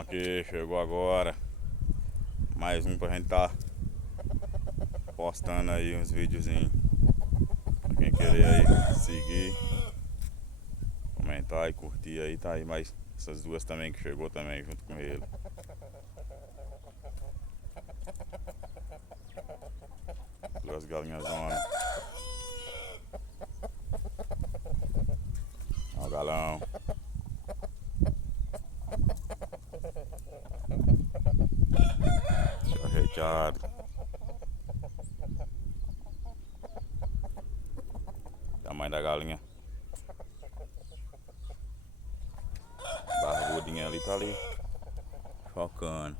aqui, chegou agora. Mais um pra gente tá postando aí uns videozinhos. Pra quem querer aí seguir, comentar e curtir aí, tá aí mais essas duas também que chegou também junto com ele. Duas galinhas zona. Ó o galão. Arreteado. Tamanho da galinha. Barbudinha ali tá ali. Focando.